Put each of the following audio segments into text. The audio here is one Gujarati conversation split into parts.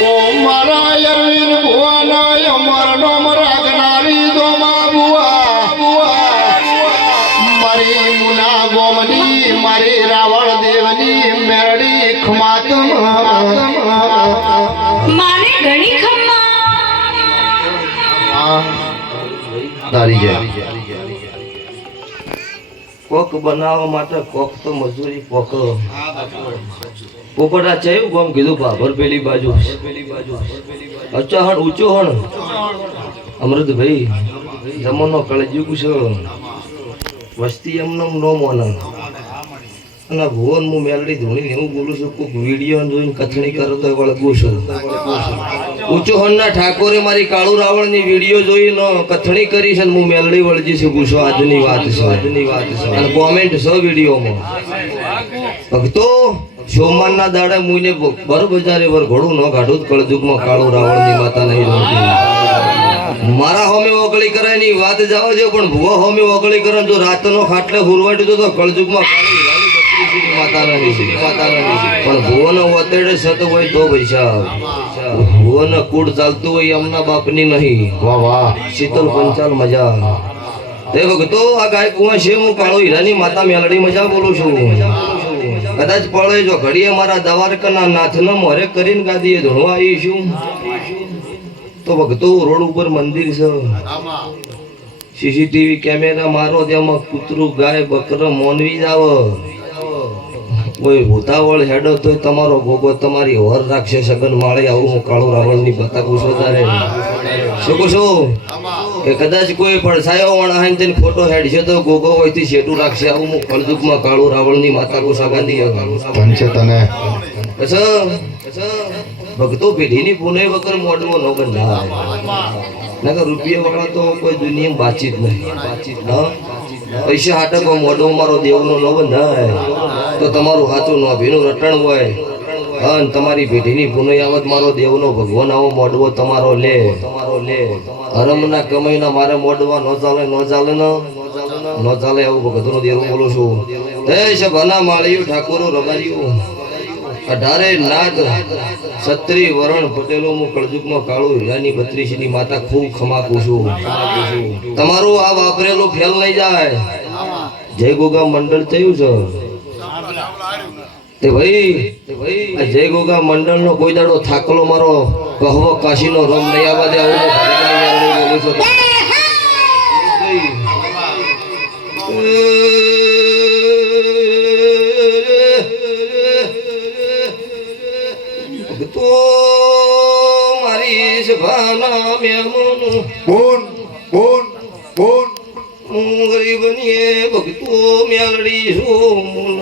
ઓ મારા અરવિંદ ભુવાના અમર નોમ રાખનારી દોમા બુઆ મારી મુના ગોમની મારી રાવણ દેવની મેરડી ખમાત મારે ઘણી ખમ્મા તારી જાય કોક બનાવવા માટે કોક તો મજૂરી કોક પોપટા ચાયું કોમ કીધું ભાભર પેલી બાજુ અચ્છા હણ ઊંચો હણ અમૃતભાઈ જમવાનો કળજ્યું પૂછો વસ્તી એમને નો મોન અને ભુવન હું મેલડી ધોણી એવું બોલું છું કોઈક વિડીયો જોઈને કથણી કરો તો વળગું છું ઊંચો હણના ઠાકોરે મારી કાળુ રાવણની વિડીયો જોઈને કથણી કરી છે હું મેલડી વળજી શકું છું આજની વાત છે અને કોમેન્ટ છે વિડીયોમાં ભક્તો સોમવારના દાડે મુઈને બરોબજારે વર ઘોડું ન કાઢું કળજુગમાં કાળુ રાવણની માતા નહીં રહી મારા હોમે ઓગળી કરે ની વાત જાવ જો પણ ભુવા હોમે ઓગળી કરે જો રાતનો ખાટલે હુરવાડ્યું તો કળજુગમાં કાળી રાણી બત્રીસી માતા નહીં પણ ભુવનો વતેડે સત હોય તો પૈસા ભુવન કુડ ચાલતું હોય એમના બાપની નહીં વાહ વાહ શીતલ પંચાલ મજા તે ભક્તો આ ગાય કુવા છે હું કાળો હીરાની માતા મેલડી મજા બોલું છું કદાચ પડે જો ઘડીએ મારા દ્વારકાના નાથનો મોરે કરીને ગાદીએ ધોણવા આવી છું તો ભક્તો રોડ ઉપર મંદિર છે સીસીટીવી કેમેરા મારો તેમાં કૂતરું ગાય બકરો મોનવી જાવ કોઈ ભૂતાવળ હેડો તો તમારો ગોગો તમારી હોર રાખશે સગન માળે આવું હું કાળુ રાવણની બતાકું છું તારે શું કહું છું કે કદાચ કોઈ પડસાયો વણાઈને તેને ફોટો હેડશે તો ગોગો હોયથી શેટું રાખશે આવું હું કળજુગમાં કાળુ રાવણની માતા કો સાગાંધી છે તને ભક્તો પેઢીની પુણે વગર મોડવો ન બંધાય નકર રૂપિયા વાળા તો કોઈ દુનિયામાં બાતચીત નહીં પૈસા હાટકો મોઢો મારો દેવનો ન બંધાય તો તમારું હાથું ન ભીનું રટણ હોય અને તમારી પેઢીની પુનઃ આવત મારો દેવનો ભગવાન આવો મોઢવો તમારો લે હરમના કમાઈના મારે મોઢવા ન ચાલે આવું ભગતનું દેવું બોલું છું હે સભાના માળિયું ઠાકોરો રબાર્યું 18 નાગ છત્રી વરણ પટેલો હું કળજુગમાં કાળુ હીરાની બત્રીસની માતા ખૂબ ખમાકું છું તમારું આ વાપરેલું ફેલ નહીં જાય જય ગોગા મંડળ થયું છે તે ભાઈ આ જય ગોગા મંડળ નો કોઈ દાડો થાકલો મારો કહવો કાશીનો રમ નહીં આવવા દે આવું બોલું છું તો મારી સભાના મેમનું બોન ગરીબની ભક્તો મેલડી છું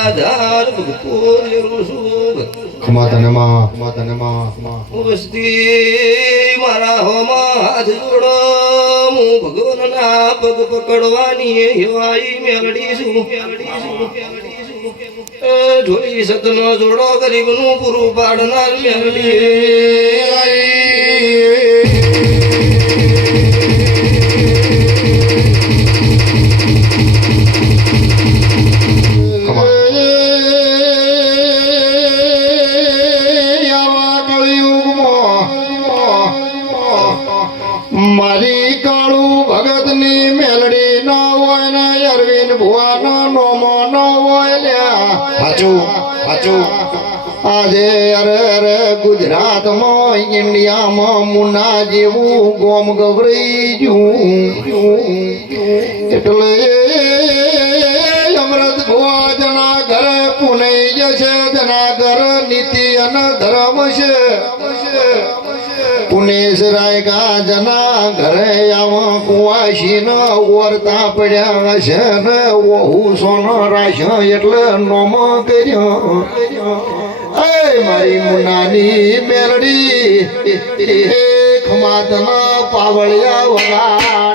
આધાર ભક્તો લેરું છું વસ્તી મારા હોમાં હાથ જોડો હું ભગવાનના પગ પકડવાની હેવાઈ મેલડી છું ઢોલી સતનો જોડો ગરીબનું પૂરું પાડનાર મેલડી મારી કાળુ ભગતની મેલડી ન હોય ને અરવિંદ ભુવાનો નોમો ન હોય હાચું આજે અરે ગુજરાતમાં ઇન્ડિયામાં મુન્ના જેવું ગોમ ગભરાઈ ગયું એટલે અમૃત ભુવા જના ઘરે પુનઈ જશે જના ઘર નીતિ અને ધર્મ છે પુનેશ રાયકા જના ઘરે આવા કુવાસી ન ઓરતા પડ્યા છે ને ઓહુ સોનો રાખ્યો એટલે નોમો કર્યો મારી મુનાની મેલડી ખમાત ન પાવળિયા વગા